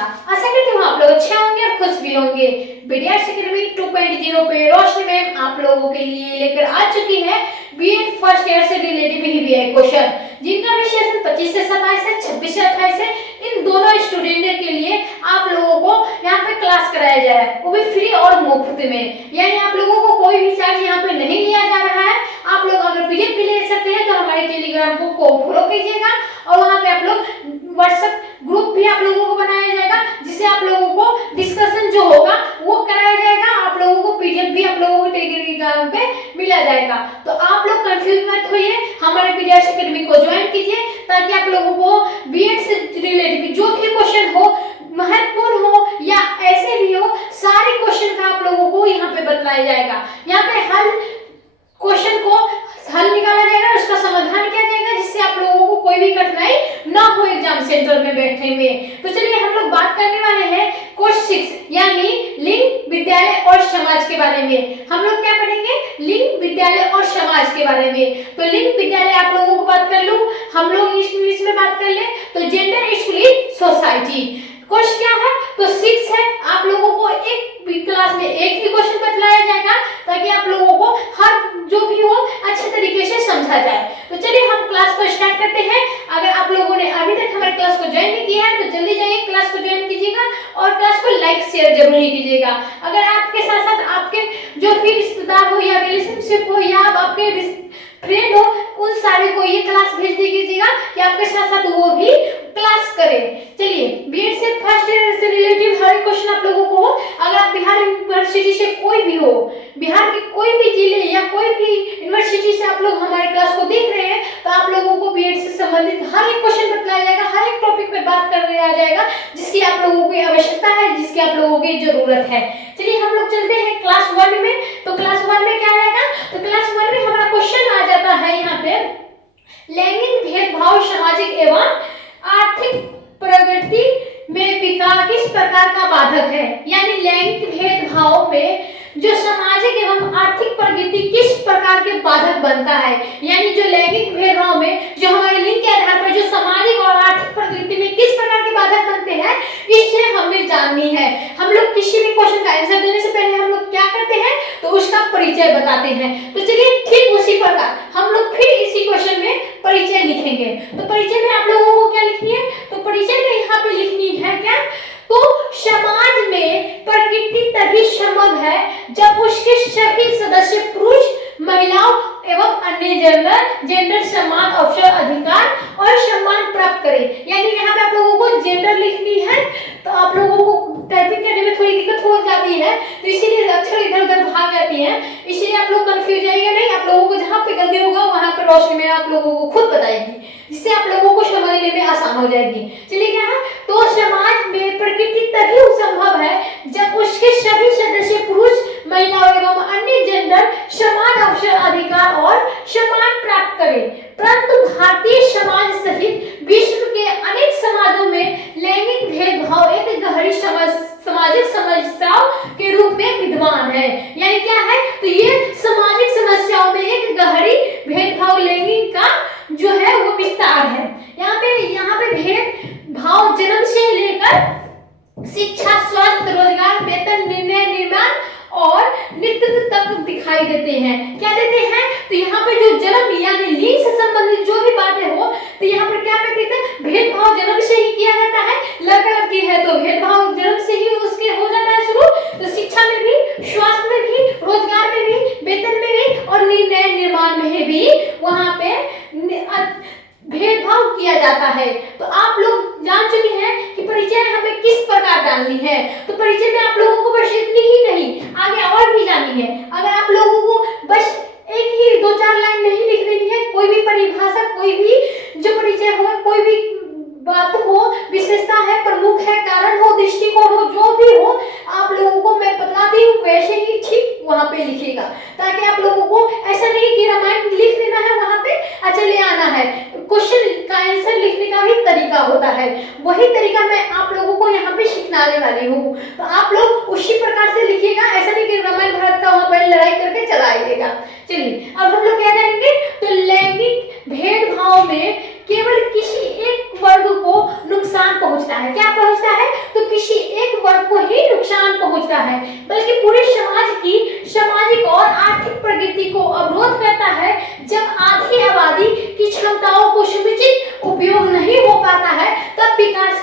नमस्कार। आशा करती हूँ आप लोग अच्छे होंगे और खुश भी होंगे। बीडीएस एकेडमी 2.0 पे रोशनी मैम आप लोगों के लिए लेकर आ चुकी है बीएड फर्स्ट ईयर से रिलेटेड ईवीआई क्वेश्चन, जिनका भी सेशन 25 से 27 है, 26 से 28 है। इन दोनों स्टूडेंट के लिए आप लोगों को यहाँ पे क्लास कराया जा रहा है, वो भी फ्री और मुफ्त में। यानी आप लोगों को कोई भी चार्ज यहाँ पे नहीं लिया जा रहा है। आप लोग अगर पीडीएफ भी ले सकते हैं तो हमारे टेलीग्राम को फॉलो कीजिएगा और वहाँ पे आप लोग व्हाट्सएप ग्रुप भी आप लोगों को बनाया जाएगा, जिससे आप लोगों को डिस्कशन जो होगा वो कराया जाएगा। आप लोगों को पीडीएफ भी आप लोगों को टेलीग्राम पे मिला जाएगा। तो आप लोग कंफ्यूज मत होइए, हमारे बीडीएस एकेडमी को ज्वाइन कीजिए ताकि आप लोगों को बीएड से रिलेटेड जो भी क्वेश्चन हो, महत्वपूर्ण हो या ऐसे भी हो, सारे क्वेश्चन का आप लोगों को यहाँ पे बतलाया जाएगा। यहाँ पे हर क्वेश्चन को हल निकाला जाएगा, उसका समाधान किया जाएगा, जिससे आप लोगों को कोई भी कठिनाई ना हो एग्जाम सेंटर में बैठने में। तो चलिए हम लोग बात करने वाले हैं कोर्स 6 यानी लिंग, विद्यालय और समाज के बारे में। हम लोग क्या पढ़ेंगे? लिंग, विद्यालय और समाज के बारे में। तो लिंग, विद्यालय आप लोगों को बात कर लूं, हम लोग इंग्लिश में बात कर ले तो जेंडर स्टडीज सोसाइटी। कोर्स क्या है? तो 6 है। आप लोगों को एक क्लास में एक ही क्वेश्चन बतलाया जाएगा ताकि आप लोगों को हर जो भी हो अच्छे तरीके से समझा जाए। तो चलिए हम क्लास को स्टार्ट करते हैं। अगर आप लोगों ने अभी तक हमारे क्लास को ज्वाइन नहीं किया है तो जल्दी जाइए क्लास को ज्वाइन कीजिएगा और क्लास को लाइक शेयर जरूर ही कीजिएगा। अगर आपके साथ साथ आपके जो भी रिश्तेदार हो या रिलेशनशिप हो या आपके फ्रेंड हो, उन सारे को ये क्लास भेज दीजिएगा कि आपके साथ साथ वो भी क्लास करें। चलिए बीएड से फर्स्ट ईयर से रिलेटेड हर एक क्वेश्चन आप लोगों को, अगर आप बिहार यूनिवर्सिटी से कोई भी हो, बिहार के कोई भी जिले या कोई भी यूनिवर्सिटी से आप लोग हमारे क्लास को देख रहे हैं, तो आप लोगों को बीएड से संबंधित हर एक क्वेश्चन बतलाया जाएगा, हर एक टॉपिक पे बात करने जाएगा, जिसकी आप लोगों की आवश्यकता है, जिसकी आप लोगों की जरूरत है। चलिए हम लोग चलते हैं क्लास 1 में। तो क्लास 1 में क्या आएगा? तो क्लास 1 में हमारा क्वेश्चन आ जाता है यहाँ पे लैंगिक भेदभाव सामाजिक एवं आर्थिक प्रगति में विकास किस प्रकार का बाधक है। यानी लैंगिक भेदभाव में जो सामाजिक एवं आर्थिक प्रगति किस प्रकार के बाधक बनता है। यानी जो लैंगिक भेदभाव में जो हमारे लिंग के आधार पर जो सामाजिक और आर्थिक प्रगति में किस प्रकार के बाधक बनते हैं, इसे हमें जाननी है। हम लोग किसी भी क्वेश्चन का आंसर देने से पहले हम लोग क्या करते हैं? तो उसका परिचय बताते हैं। तो चलिए ठीक उसी प्रकार हम लोग फिर इसी क्वेश्चन में परिचय लिखेंगे। तो परिचय में आप लोगों को क्या लिखनी है? तो परिचय में यहाँ पे लिखनी है क्या? तो समाज में प्रकृति तभी संभव है जब उसके सभी सदस्य पुरुष, महिलाओं एवं अन्य जेंडर समान अवसर, अधिकार और सम्मान प्राप्त करें। यानी यहाँ पे आप लोगों को जेंडर लिखनी है, तो आप लोगों को टाइपिंग करने में थोड़ी दिक्कत हो जाती है, तो इसीलिए अक्षर इधर उधर भाग जाती है, इसलिए आप लोग कंफ्यूज जाइएगा नहीं। आप लोगों को जहाँ पे गलती होगा वहाँ पे रोशनी में आप लोगों को खुद बताएगी, जिससे आप लोगों को समझने में आसान हो जाएगी। चलिए क्या है? तो समाज में प्रकृति तभी संभव है जब उसके सभी सदस्य पुरुष, महिलाओं एवं अन्य जेंडर समान अवसर, अधिकार और सम्मान प्राप्त करें। परंतु भारतीय समाज सहित विश्व के अनेक समाजों में लैंगिक भेदभाव एक गहरी सामाजिक समस्याओं के रूप में विद्यमान है। यानी क्या है? तो ये सामाजिक समस्याओं में एक गहरी भेदभाव लैंगिक का जो है वो विस्तार है। यहाँ पे भेदभाव जन्म से लेकर शिक्षा, स्वास्थ्य, रोजगार, वेतन, निर्णय निर्माण और नेतृत्व तक दिखाई देते हैं। क्या देते हैं? तो यहाँ पे जो जन्म यानी लिंग से संबंधित जो भी बातें हो, तो यहाँ पर क्या कहते हैं? भेदभाव जन्म से ही किया जाता है। लड़का लड़की है तो भेदभाव जन्म से ही उसके हो जाता है शुरू। तो शिक्षा में भी, स्वास्थ्य में भी, रोजगार में भी, वेतन में भी और निर्णय निर्माण में भी वहाँ पे भेदभाव किया जाता है। तो आप लोग जान चुके हैं कि परिचय हमें किस प्रकार डालनी है। तो परिचय में आप लोगों को बस इतनी ही नहीं, आगे और भी जानी है। अगर आप लोगों को बस एक ही 2-4 लाइन नहीं लिख देनी है, कोई भी परिभाषा, कोई भी जो परिचय हो, कोई भी बात हो, विशेषता है, प्रमुख है, कारण हो, दृष्टिकोण हो, जो भी हो, आप लोगों को मैं बताती हूँ वैसे ही ठीक वहाँ पे लिखिएगा, ताकि आप लोगों को ऐसा नहीं कि रामायण लिख देना है वहाँ पे अच्छा ले आना है। क्वेश्चन का आंसर लिखने का भी तरीका होता है, वही तरीका मैं आप लोगों को यहाँ पे सिखाने वाली हूँ। तो आप लोग उसी प्रकार से लिखिएगा, ऐसा नहीं कि रामायण भारत का वहाँ पर लड़ाई करके चला आइएगा। चलिए अब हम लोग क्या करेंगे? तो लैंगिक भेदभाव में केवल किसी एक वर्ग को नुकसान पहुंचता है। क्या पहुंचता है? तो किसी एक वर्ग को ही नुकसान पहुंचता है बल्कि पूरे समाज की सामाजिक और आर्थिक प्रगति को अवरोध करता है। जब आधी आबादी की क्षमताओं को समुचित उपयोग नहीं हो पाता है तब विकास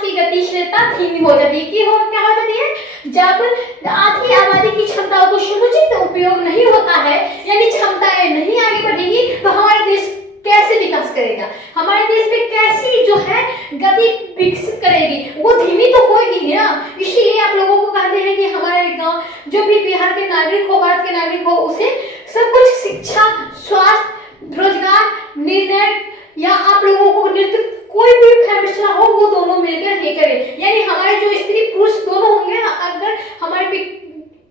की गतिशीलता धीमी हो जाती है। क्या हो जाती है? जब आधी आबादी की क्षमताओं को समुचित उपयोग नहीं होता है, यानी क्षमताएं नहीं आगे बढ़ेंगी, तो हमारा देश कैसे विकास करेगा? हमारे देश में कैसी जो है गति विकसित करेगी? वो धीमी तो होगी ना। इसीलिए आप लोगों को कहते हैं कि हमारे गांव जो भी बिहार के नागरिक हो, भारत के नागरिक हो, उसे सब कुछ शिक्षा, स्वास्थ्य, रोजगार, निर्णय या आप लोगों को नेतृत्व कोई भी फैसला हो वो दोनों मिलकर ही करें। यानी हमारे जो स्त्री पुरुष दोनों होंगे, अगर हमारे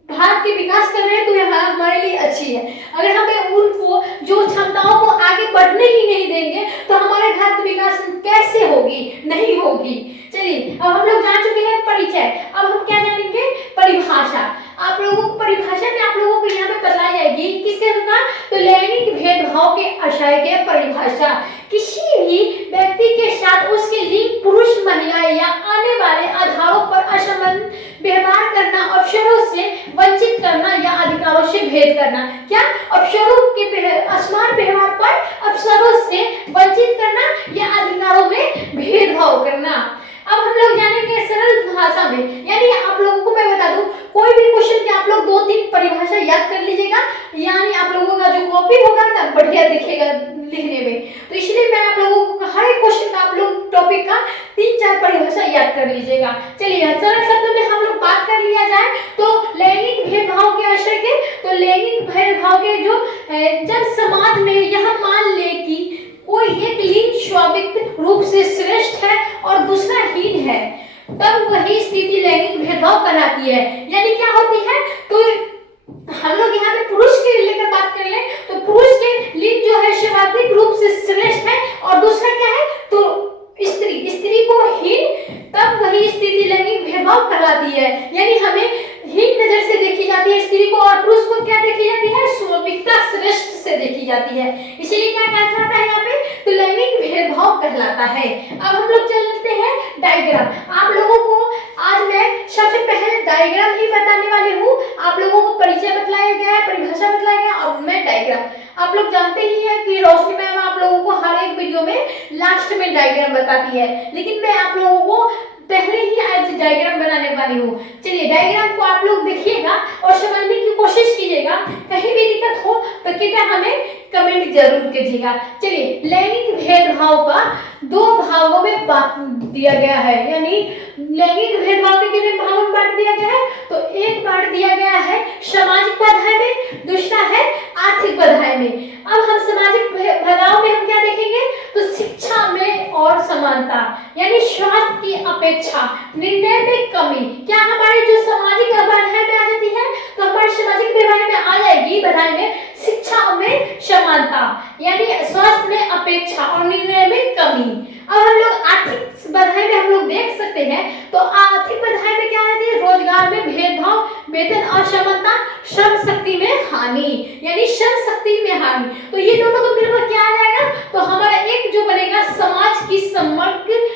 भारत के विकास कर रहे हैं तो यह हमारे लिए अच्छी है। अगर हमें उनको जो क्षमताओं को आगे बढ़ने ही नहीं देंगे तो हमारे भारत विकास कैसे होगी? नहीं होगी। चलिए, अब हम लोग जान चुके हैं परिचय। अब हम क्या जानेंगे? परिभाषा। आप लोगों को परिभाषा में आप लोगों को यहाँ पे बताई जाएगी किसके अनुसार? तो लैंगिक भेदभाव के आशय के परिभाषा किसी भी व्यक्ति के साथ उसके लिंग, पुरुष, महिला या आने वाले आधारों पर असमान व्यवहार करना, अवसरों से वंचित करना या अधिकारों से भेद करना। क्या? अवसरों के असमान व्यवहार पर अवसरों से वंचित करना या अधिकारों में भेदभाव करना। अब हम लोग जानेंगे सरल भाषा में, यानी आप लोगों को मैं बता दूं, कोई भी क्वेश्चन के आप लोग 2-3 परिभाषा याद कर लीजिएगा, यानी आप लोगों का जो कॉपी होगा ना बढ़िया दिखेगा लिखने में। तो इसलिए मैं आप लोगों को हर एक क्वेश्चन का आप लोग टॉपिक का 3-4 परिभाषा याद कर लीजिएगा। चलिए, सरल शब्दों में हम लोग बात कर लिया जाए तो लैंगिक भेदभाव के आशय के, तो लैंगिक भेदभाव के जो जब समाज में यह मान ले कि कोई एक लिंग स्वाभाविक रूप से श्रेष्ठ है और दूसरा हीन है, तब वही स्थिति लैंगिक भेदभाव कहलाती है। यानी क्या होती है? तो हम लोग यहाँ पे पुरुष के लेकर बात कर लें तो पुरुष के लिंग जो है स्वाभाविक रूप से श्रेष्ठ है और दूसरा क्या है? तो स्त्री को हीन, तब वही स्थिति लैंगिक भेदभाव कहलाती है। यानी हमें हीन नजर से देखी जाती है स्त्री को और पुरुष को क्या देखी जाती है? स्वाभाविकता श्रेष्ठ से देखी जाती है। इसीलिए क्या कहलाता है यहाँ पे? तो लैंगिक भेदभाव कहलाता है। अब हम लोग चलते हैं डायग्राम। आप लोगों को आज मैं सबसे पहले डायग्राम ही बताने वाली हूँ। आप लोगों को परिचय बतलाया गया है, परिभाषा बतलाया गया, अब मैं डायग्राम। आप लोग जानते ही हैं कि रोशनी मैम आप लोगों को हर एक वीडियो में लास्ट में डायग्राम बताती है, लेकिन मैं आप लोगों को पहले ही आज डायग्राम बनाने वाली हूँ। चलिए, डायग्राम को आप लोग देखिएगा और समझने की कोशिश कीजिएगा। कहीं भी दिक्कत हो तो कृपया हमें कमेंट जरूर कीजिएगा। चलिए, लैंगिक भेदभाव का 2 भागों में बांट दिया गया है, यानी लैंगिक भेदभाव के कितने भागों में बांट दिया गया है? तो एक बांट दिया गया है सामाजिक बधाई में, दूसरा है आर्थिक बधाई में। अब हम सामाजिक भेदभाव में हम क्या देखेंगे? तो शिक्षा में और समानता, यानी स्वास्थ्य की अपेक्षा, निर्णय में कमी। क्या हमारी जो सामाजिक बधाई में आ जाती है? तो हमारी सामाजिक बधाई में आ जाएगी, बधाई में शिक्षा में समानता, यानी स्वास्थ्य में अपेक्षा और निर्णय में कमी। अब हम लोग आर्थिक बधाई में हम लोग देख सकते हैं, तो आर्थिक बधाई में क्या आती है? रोजगार में भेदभाव, वेतन असमानता, श्रम शक्ति में हानि, यानी श्रम शक्ति में हानि। तो ये दोनों को मिलकर क्या आ जाएगा? तो हमारा एक जो बनेगा समाज की समग्र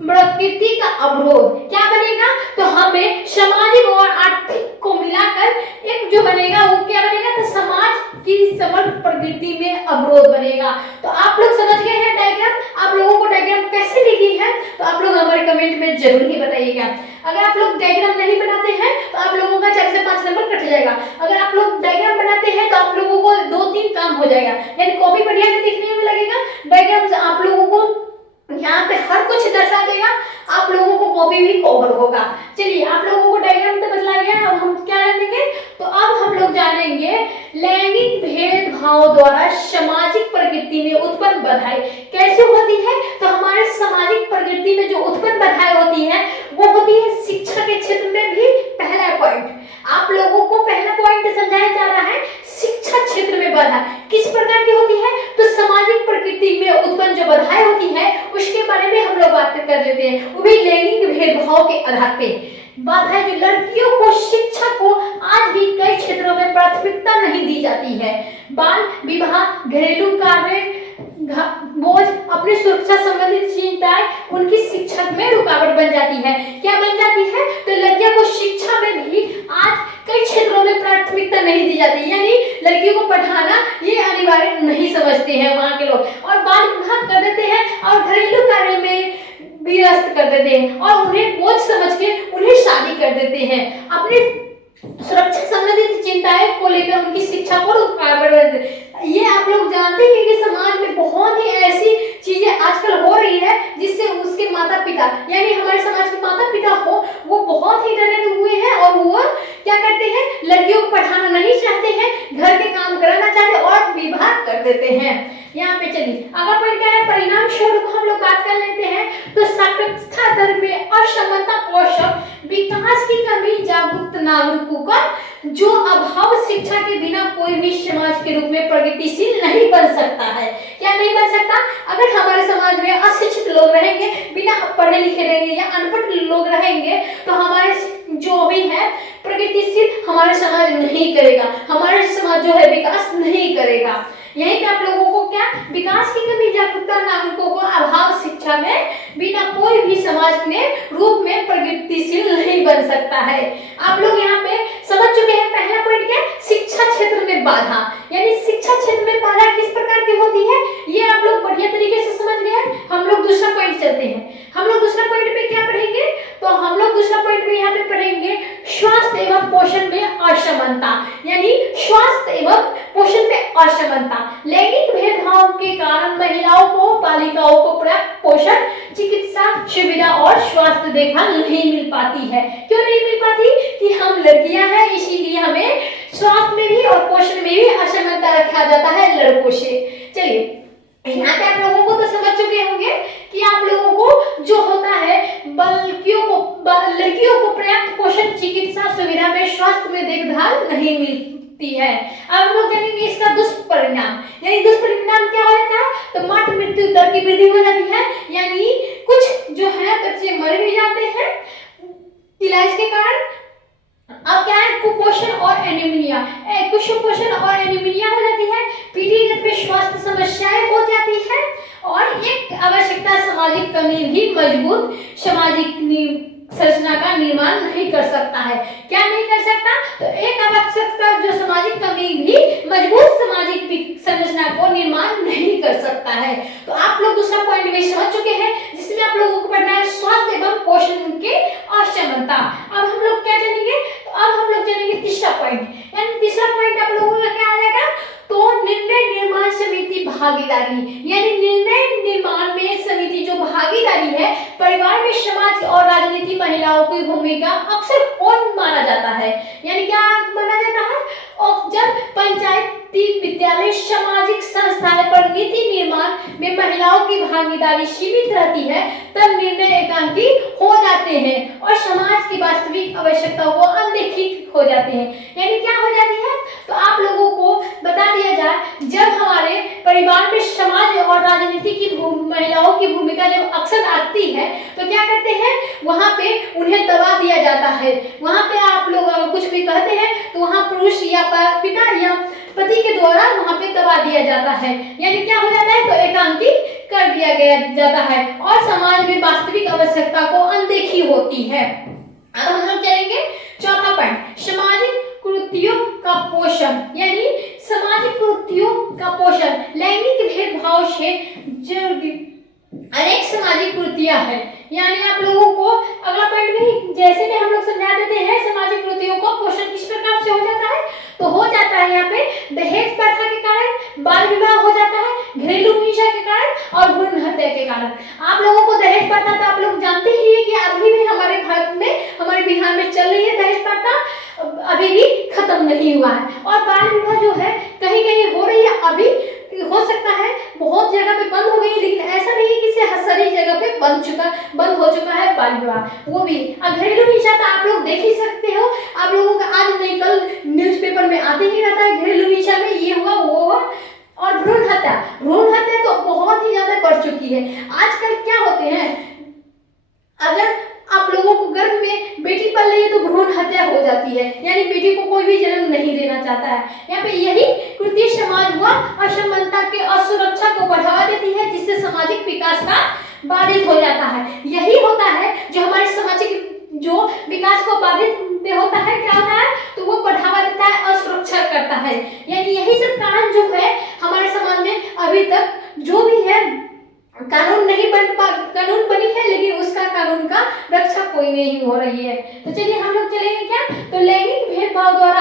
प्रकृति का अवरोध। क्या बनेगा? तो हमें सामाजिक और आर्थिक को मिलाकर एक जो बनेगा वो क्या बनेगा? तो समाज की समग्र प्रकृति में अवरोध बनेगा। तो आप लोग समझ गए हैं डायग्राम? आप लोगों को डायग्राम कैसे लिखी है तो आप लोग हमारे कमेंट में जरूर ही बताइएगा। अगर आप लोग डायग्राम नहीं बनाते हैं तो आप लोगों का 4 से 5 नंबर कट जाएगा। अगर आप लोग डायग्राम बनाते हैं तो आप लोगों को 2-3 काम हो जाएगा, यानी कॉपी बढ़िया से दिखने में लगेगा, डायग्राम आप लोगों को यहाँ पे हर कुछ दर्शा देगा, आप लोगों को कॉपी भी कवर होगा। चलिए, आप लोगों को डायग्राम तो बतलाया गया, अब हम क्या जानेंगे? तो अब हम लोग जानेंगे लैंगिक भेदभाव द्वारा सामाजिक प्रकृति में उत्पन्न बधाई कैसे होती है। तो हमारे सामाजिक प्रकृति में जो उत्पन्न बधाई होती है वो होती है शिक्षा के क्षेत्र में भी। पहला पॉइंट आप लोगों को पहला पॉइंट समझाया जा रहा है, शिक्षा क्षेत्र में बाधा किस प्रकार की होती है? तो सामाजिक प्रकृति में उत्पन्न जो बाधाएं होती है उसके बारे में हम लोग बात कर लेते हैं, वो भी लैंगिक भेदभाव के आधार पे। बाधाएं जो लड़कियों को शिक्षा को आज भी कई क्षेत्रों में प्राथमिकता नहीं दी जाती है। बाल विवाह, घरेलू कार्य बोझ, अपनी सुरक्षा संबंधित चिंताएं उनकी शिक्षा में रुकावट बन जाती है। क्या बन जाती है? तो लड़कियों को शिक्षा में भी आज कई क्षेत्रों में प्राथमिकता नहीं दी जाती, यानी लड़कियों को पढ़ाना ये अनिवार्य नहीं समझते हैं वहाँ के लोग, और बाल विवाह कर देते हैं और घरेलू कार्य में व्यस्त कर देते हैं और उन्हें बोझ समझ के उन्हें शादी कर देते हैं। अपनी सुरक्षा संबंधित चिंताएं को लेकर उनकी शिक्षा को रुकावट, ये आप लोग जानते हैं कि समाज में बहुत ही ऐसी चीजें आजकल हो रही है जिससे उसके माता पिता, यानी हमारे समाज के माता पिता हो, वो बहुत ही डरे हुए हैं और वो क्या करते हैं, लड़कियों को पढ़ाना नहीं चाहते हैं, घर के काम कराना चाहते और विवाह कर देते हैं। यहाँ पे चलिए अगर पॉइंट क्या है, परिणाम स्वरूप हम लोग बात कर लेते हैं तो साक्षरता दर में असमानता, पोषक विकास की कमी, जागरूक नागरिकों का जो अभाव, शिक्षा के बिना कोई भी समाज के रूप में प्रगतिशील नहीं बन सकता है। क्या नहीं बन सकता? अगर हमारे समाज में अशिक्षित लोग रहेंगे, बिना पढ़े लिखे रहेंगे या अनपढ़ लोग रहेंगे तो हमारे जो भी है प्रगतिशील हमारा समाज नहीं करेगा, हमारा समाज जो है विकास नहीं करेगा। यहीं पे आप लोगों को क्या, विकास की कमी, जागरूकता, नागरिकों को अभाव, शिक्षा में बिना कोई भी समाज में रूप में प्रगतिशील नहीं बन सकता है। आप लोग यहाँ पे समझ चुके हैं पहला पॉइंट क्या, शिक्षा क्षेत्र में बाधा, यानी शिक्षा क्षेत्र में बाधा किस प्रकार की होती है ये आप लोग बढ़िया तरीके से समझ गए। हम लोग दूसरा पॉइंट चलते हैं। हम लोग दूसरा पॉइंट पे क्या पढ़ेंगे, तो हम लोग दूसरा पॉइंट पे यहाँ पे पढ़ेंगे स्वास्थ्य एवं पोषण में असमानता, यानी स्वास्थ्य एवं पोषण में असमानता। लैंगिक भेदभाव के कारण महिलाओं को, बालिकाओं को पर्याप्त पोषण, चिकित्सा सुविधा और स्वास्थ्य देखभाल नहीं मिल पाती है। क्यों नहीं मिल पाती? कि हम लड़कियां हैं, इसीलिए हमें स्वास्थ्य में भी और पोषण में भी असमानता रखा जाता है लड़कों से। चलिए यहाँ पे आप लोगों को तो समझ चुके होंगे कि आप लोगों को जो होता है लड़कियों को पर्याप्त पोषण, चिकित्सा सुविधा में, स्वास्थ्य में देखभाल नहीं मिलती है। अब हम लोग जानेंगे इसका दुष्परिणाम, यानी दुष्परिणाम क्या हो जाता है, तो मातृ मृत्यु दर की वृद्धि हो जाती है, यानी कुछ जो है बच्चे मर भी जाते हैं इलाज के कारण। अब क्या है, कुपोषण और एनीमिया, कुपोषण और एनीमिया हो जाती है, पीढ़ीगत पे स्वास्थ्य समस्याएं हो जाती है और एक आवश्यकता सामाजिक कमी भी मजबूत सामाजिक संरचना का निर्माण नहीं कर सकता है। क्या नहीं कर सकता? तो एक आवश्यकता जो सामाजिक कमी भी मजबूत सामाजिक संरचना को निर्माण नहीं कर सकता है। तो आप लोग दूसरा पॉइंट भी समझ चुके हैं जिसमें आप लोगों को पढ़ना है स्वास्थ्य एवं पोषण के असमानता। अब हम लोग क्या जानेंगे, तो अब हम लोग जानेंगे तीसरा पॉइंट, यानी तीसरा पॉइंट आप लोगों का क्या आ जाएगा, तो निर्णय निर्माण समिति भागीदारी, यानी निर्णय निर्माण में समिति जो भागीदारी है, परिवार में, समाज और राजनीति महिलाओं की भूमिका अक्सर कौन माना जाता है, यानी क्या माना जाता है, और जब पंचायती विद्यालय, सामाजिक संस्थाएं पर नीति निर्माण में महिलाओं की भागीदारी सीमित रहती है तब निर्णय एकांकी हो जाते हैं और समाज की वास्तविक आवश्यकताओं को अनदेखी हो जाते हैं। यानी क्या हो जाती है, तो आप लोगों को बता दिया जाए, जब हमारे परिवार में, समाज और राजनीति की महिलाओं की भूमिका जब अक्सर आती है तो क्या करते हैं, वहां पे उन्हें दबा दिया जाता है। वहां पे आप लोग अगर कुछ भी कहते हैं तो वहां पुरुष या पिता या पति के द्वारा वहां पे दबा दिया जाता है, यानी क्या हो जाता है, तो एकांकी कर दिया जाता है और समाज में वास्तविक आवश्यकता को अनदेखी होती है। अब हम लोग चलेंगे चौथा पॉइंट, सामाजिक कुरीतियों का पोषण, यानी सामाजिक कुरीतियों का पोषण। लैंगिक भेदभाव से जो अनेक सामाजिक कुरीतियां हैं, यानी आप लोगों को अगला पॉइंट में जैसे भी हम लोग समझा देते हैं सामाजिक कुरीतियों का पोषण किस प्रकार से हो जाता है, तो हो जाता है यहाँ पे दहेज प्रथा के कारण, बाल विवाह हो जाता है, घरेलू हिंसा के कारण और भ्रूण हत्या के कारण। आप लोगों को दहेज प्रथा तो आप लोग जानते ही है कि अभी भी हमारे भारत में, हमारे बिहार में चल रही है दहेज प्रथा, अभी भी खत्म नहीं हुआ है। और बाल विवाह जो है कहीं कहीं हो रही है, अभी हो सकता है बहुत जगह पे बंद हो गई, लेकिन ऐसा नहीं है कि सारी जगह पे बंद हो चुका है बाल विवाह, वो भी। घरेलू हिंसा तो आप लोग देख ही सकते हो, आप लोगों का आज नहीं कल न्यूज़पेपर में आते ही रहता है, घरेलू हिंसा में ये हुआ वो हुआ। और भ्रूण हत्या तो बहुत ही ज्यादा बढ़ चुकी है। आजकल क्या होते हैं, अगर आप लोगों को गर्भ में बेटी पल रही है तो भ्रूण हत्या हो जाती है, यानी बेटी को कोई भी जन्म नहीं देना चाहता है। यहाँ पे यही कुरीति समाज हुआ, असमानता के असुरक्षा को बढ़ावा देती है, जिससे सामाजिक विकास का बाधित हो जाता है। यही होता है जो हमारे सामाजिक जो विकास को बाधित होता है, क्या होता है, तो वो बढ़ावा देता है, असुरक्षा करता है। यानी यही सब कारण जो है हमारे समाज में अभी तक जो भी है कानून नहीं कानून बनी है, लेकिन उसका कानून का रक्षा कोई नहीं हो रही है। तो चलिए हम लोग चलेंगे क्या, तो लैंगिक भेदभाव द्वारा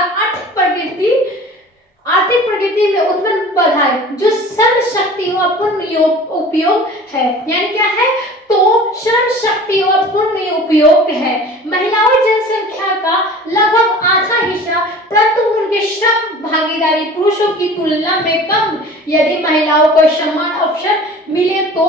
आर्थिक प्रगति में उत्पन्न बाधाएं जो श्रम शक्ति व पूर्ण उपयोग है, यानी क्या है, तो श्रम शक्ति व पूर्ण उपयोग है। महिलाओं जनसंख्या का लगभग आधा हिस्सा, परंतु उनके श्रम भागीदारी पुरुषों की तुलना में कम। यदि महिलाओं को समान अवसर मिले तो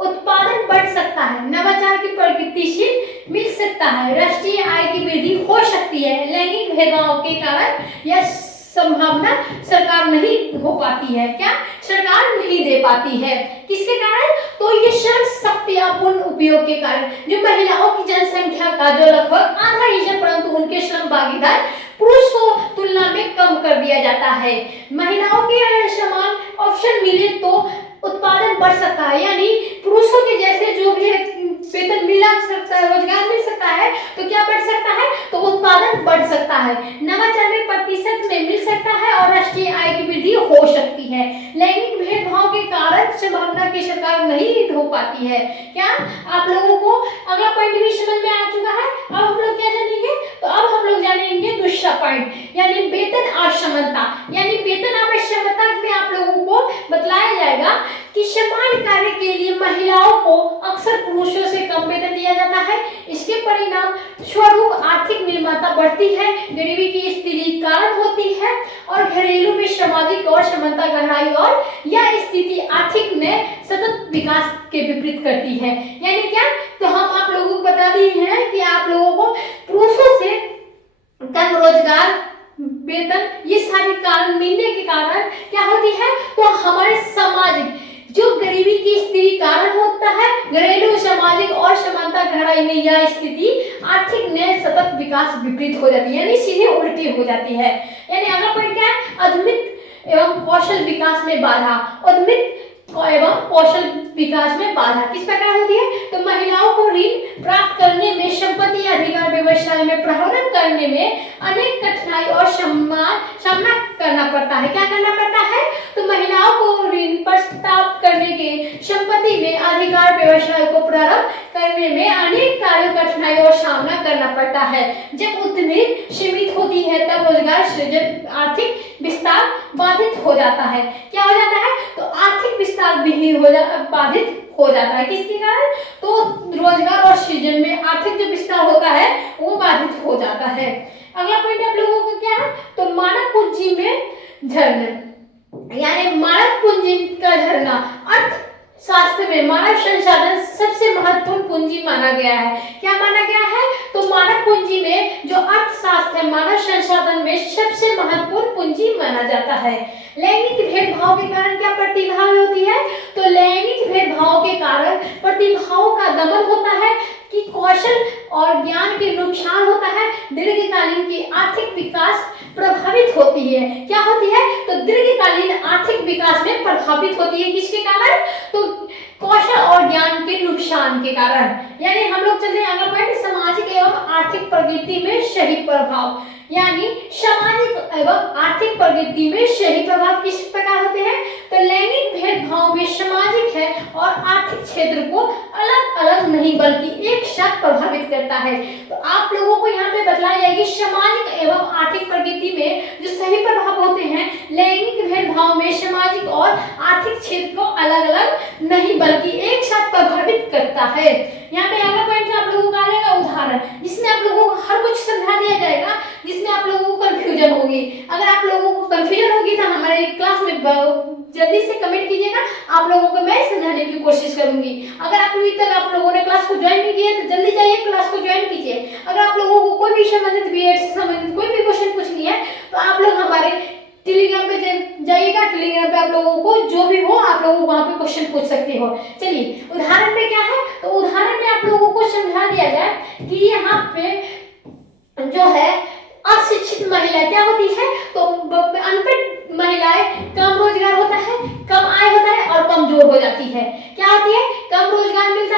उत्पादन बढ़ सकता है, नवाचार की प्रगति से मिल सकता है, राष्ट्रीय आय की वृद्धि हो सकती है। लैंगिक भेदभाव के कारण यह संभावना सरकार नहीं हो पाती है, क्या सरकार नहीं दे पाती है, किसके कारण, तो ये श्रम शक्ति पूर्ण उपयोग के कारण। जो महिलाओं की जनसंख्या का जो लगभग आधा हिस्सा, परंतु उनके श्रम भागीदार पुरुष को तुलना में कम कर दिया जाता है। महिलाओं के समान अवसर मिले तो उत्पादन बढ़ सकता है, यानी पुरुषों के जैसे जो भी वेतन मिला सकता है, रोजगार मिल सकता है, तो क्या बढ़ सकता है, तो उत्पादन बढ़ सकता है, नवाचार में प्रतिशत में मिल सकता है और राष्ट्रीय आय की वृद्धि हो सकती है। लैंगिक भेदभाव के कारण संभावना की सरकार नहीं हो पाती है। क्या आप लोगों को अगला पॉइंट भी समझ में आ चुका है? अब हम लोग क्या जानेंगे, तो अब हम लोग जानेंगे दूसरा पॉइंट, यानी वेतन असमानता। यानी वेतन असमानता में आप लोगों को बतलाया जाएगा कि समान कार्य के लिए महिलाओं को अक्सर पुरुषों से कम वेतन दिया जाता है। इसके परिणाम स्वरूप आर्थिक निर्माता बढ़ती है, गरीबी की स्थिति कारण होती है और घरेलू में सामाजिक और समानता गहराई, और यह स्थिति आर्थिक में सतत विकास के विपरीत करती है। यानी क्या, तो हम आप लोगों को बता दी हैं कि आप लोगों को पुरुषों से कम रोजगार, वेतन, ये सारे कारण मिलने के कारण क्या होती है, तो हमारे सामाजिक जो गरीबी की स्थिति कारण होता है, घरेलू, सामाजिक और समानता गहराई में यह स्थिति आर्थिक में सतत विकास विपरीत हो जाती है, यानी सीधे उल्टी हो जाती है। यानी अगला पॉइंट क्या है, अधुनिक एवं कौशल विकास में बाधा। अधुनिक एवं कौशल विकास में बाधा किस प्रकार होती है, तो महिलाओं को ऋण प्राप्त करने में, संपत्ति अधिकार व्यवसाय में प्रहरण करने में अनेक कठिनाई और सामना करना पड़ता है। क्या करना पड़ता है, तो महिलाओं को ऋण प्राप्त करने के, संपत्ति में अधिकार व्यवसाय को प्रारंभ करने में अनेक कार्यों, कठिनाई और सामना करना पड़ता है। जब उद्यमी सीमित होती है तब रोजगार सृजन, आर्थिक विस्तार बाधित हो जाता है। क्या हो जाता है, तो आर्थिक विस्तार भी बाधित हो जाता है, किसके कारण, तो रोजगार और सृजन में आर्थिक जो विस्तार होता है वो बाधित हो जाता है। अगला पॉइंट आप लोगों का क्या है, तो मानव पूंजी में झरना। यानी मानव पूंजी का झरना, अर्थशास्त्र में मानव संसाधन सबसे महत्वपूर्ण पूंजी माना गया है। क्या माना गया है, तो मानव पूंजी में जो अर्थशास्त्र है, मानव संसाधन में सबसे महत्वपूर्ण पूंजी माना जाता है। लैंगिक भेदभाव के कारण क्या प्रतिभा होती है, तो लैंगिक भेदभाव के कारण प्रतिभाओं का दमन होता है, कि कौशल और ज्ञान के नुकसान होता है, दीर्घकालीन की आर्थिक विकास प्रभावित होती है। क्या होती है, तो दीर्घकालीन आर्थिक विकास में प्रभावित होती है, किसके कारण, तो कौशल और ज्ञान के नुकसान के कारण। यानी हम लोग चलते हैं अगला पॉइंट, सामाजिक एवं आर्थिक प्रगति में सही प्रभाव। यानी सामाजिक एवं आर्थिक प्रगति में सही प्रभाव किस प्रकार होते हैं, तो लैंगिक भेदभाव में सामाजिक है और आर्थिक क्षेत्र को अलग अलग नहीं बल्कि एक साथ प्रभावित करता है। तो आप लोगों को यहाँ पे बतलाया जाएगी सामाजिक एवं आर्थिक प्रगति में जो सही प्रभाव होते हैं, लैंगिक भेदभाव में सामाजिक और आर्थिक क्षेत्र को अलग अलग नहीं बल्कि एक साथ प्रभावित करता है। यहाँ पे अगला पॉइंट आप लोगों का आ जाएगा उदाहरण, जिसमें आप लोगों को हर कुछ समझा दिया जाएगा, जिसमें आप लोगों को कंफ्यूजन होगी। अगर आप लोगों को कंफ्यूजन होगी तो हमारे क्लास में जल्दी से कमेंट कीजिएगा, आप लोगों को मैं समझाने की कोशिश करूंगी। अगर अभी तक आप लोगों ने क्लास को ज्वाइन नहीं किया तो जल्दी जाइए क्लास को ज्वाइन कीजिए। अगर आप लोगों को कोई भी संबंधित बीएड से संबंधित कोई भी क्वेश्चन पूछनी है तो आप लोग हमारे टेलीग्राम पे जाइएगा, टेलीग्राम पे आप लोगों को जो भी हो आप लोग वहाँ पे क्वेश्चन पूछ सकते हो। चलिए उदाहरण पे क्या है, तो उदाहरण में आप लोगों को समझा दिया जाए कि यहाँ पे जो है अशिक्षित महिला क्या होती है, तो अनपढ़ महिलाएं, कम रोजगार होता है, कम आय होता है और कमजोर हो जाती है। क्या होती है, कम रोजगार मिलता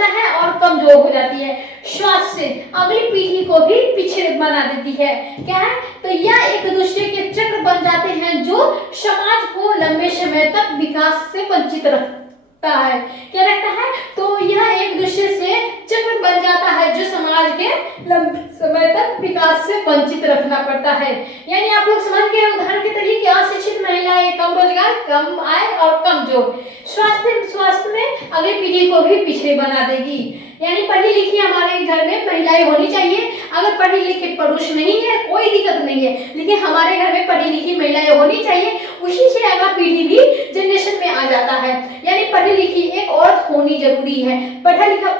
देता है और कमजोर हो जाती है। स्वास्थ्य अगली पीढ़ी को भी पिछड़े बना देती है। क्या है? तो यह एक दूसरे के चक्र बन जाते हैं जो समाज को लंबे समय तक विकास से वंचित रखता है। क्या रखता है? तो यह एक दूसरे से चक्र बन जाता है जो समाज के लंबे समय तक विकास से वंचित रखना पड़ता है। यानी आप लोग समझ गए उदाहरण के तरीके, अशिक्षित महिलाएं, कम रोजगार, कम आय और कमजोर। स्वास्थ्य में अगली पीढ़ी को भी पिछड़े बना देगी। यानी पढ़ी लिखी हमारे घर में महिलाएं होनी चाहिए। अगर पढ़े लिखे पुरुष नहीं है कोई दिक्कत नहीं है, लेकिन हमारे घर में पढ़ी लिखी महिलाएं होनी चाहिए। उसी से अगला पीढ़ी भी जनरेशन में आ जाता है। यानी पढ़ी लिखी एक औरत होनी जरूरी है। पढ़ा लिखा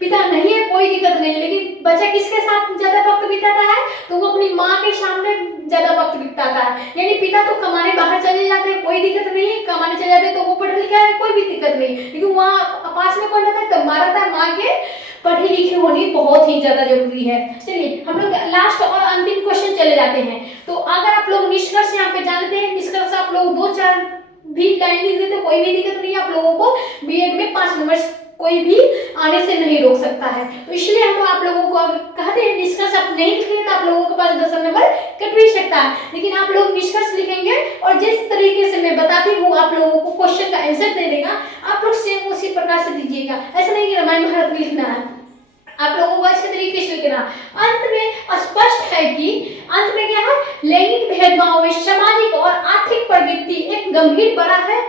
पिता नहीं है कोई दिक्कत नहीं, लेकिन बच्चा किसके साथ ज्यादा वक्त बिताता है? तो वो अपनी माँ के सामने ज्यादा वक्त बिताता है। यानी पिता तो कमाने बाहर चले जाते हैं, कोई दिक्कत नहीं है, कमाने चले जाते हैं तो वो पढ़ा लिखा है, कोई भी दिक्कत नहीं, लेकिन वहाँ पास में कौन रहता है? कमा रहता है। माँ के पढ़ी लिखी होनी बहुत ही ज्यादा जरूरी है। चलिए हम लोग लास्ट और अंतिम क्वेश्चन चले जाते हैं। तो अगर आप लोग निष्कर्ष यहाँ पे जानते हैं, निष्कर्ष आप लोग 2-4 भी लाइन लिख देते कोई भी दिक्कत नहीं है। आप लोगों को बीएड में 5 नंबर कोई भी आने से नहीं रोक सकता है। तो इसलिए हम आप लोगों को अब कहते हैं निष्कर्ष आप नहीं लिखेंगे तो आप लोगों के पास 10 नंबर कट भी सकता है, लेकिन आप लोग निष्कर्ष लिखेंगे और जिस तरीके से मैं बताती हूँ आप लोगों को क्वेश्चन का आंसर दे देगा, आप लोग सेम उसी प्रकार से दीजिएगा। ऐसा नहीं कि रामायण महाभारत लिखना है, आप लोगों को अच्छे तरीके से लिखना। अंत में स्पष्ट है कि अंत में क्या है? लैंगिक भेदभाव में सामाजिक और आर्थिक प्रगति एक गंभीर बाधा है।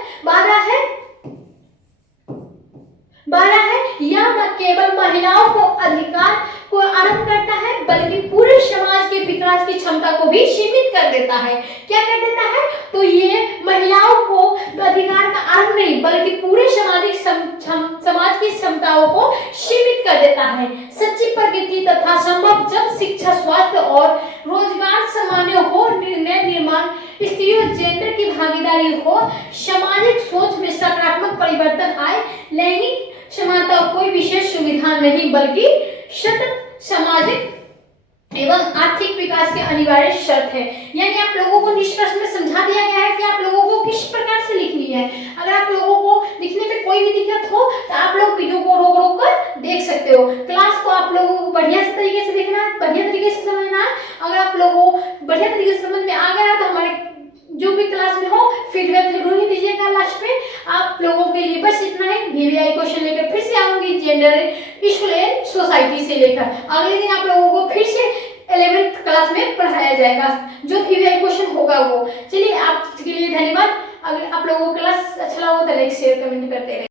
यह न केवल महिलाओं को अधिकार को आरंभ करता है बल्कि पूरे समाज के विकास की क्षमता को भी सीमित कर देता है। क्या कर देता है? तो ये महिलाओं को अधिकार का आरंभ नहीं बल्कि पूरे समाज की क्षमताओं को सीमित कर देता है। सच्ची प्रगति तथा संभव जब शिक्षा, स्वास्थ्य और रोजगार सामान्य हो, निर्णय निर्माण, स्त्रियों जेंडर की भागीदारी हो, सामाजिक सोच में सकारात्मक परिवर्तन आए। लैंगिक समानता कोई विशेष सुविधा नहीं बल्कि सतत सामाजिक एवं आर्थिक विकास के अनिवार्य शर्त है। यानी आप लोगों को निष्कर्ष में समझा दिया गया है कि आप लोगों को किस प्रकार से लिखनी है। अगर आप लोगों को लिखने में कोई भी दिक्कत हो तो आप लोग वीडियो को रोक रोक कर देख सकते हो। क्लास को आप लोगों को बढ़िया से तरीके से देखना है, बढ़िया तरीके से समझना है। अगर आप लोगों को बढ़िया तरीके से समझ में आ गया तो हमारे जो भी क्लास में हो फीडबैक जरूर ही दीजिएगा लास्ट में। आप लोगों के लिए बस इतना ही। वीवीआई क्वेश्चन लेकर फिर से आऊंगी, जेंडर, स्कूल एंड सोसाइटी से लेकर। अगले दिन आप लोगों को फिर से 11th क्लास में पढ़ाया जाएगा, जो वीवीआई क्वेश्चन होगा वो। चलिए आपके लिए धन्यवाद। अगर आप लोगों को क्लास अच्छा लगा तो लाइक शेयर कमेंट करते रहिए।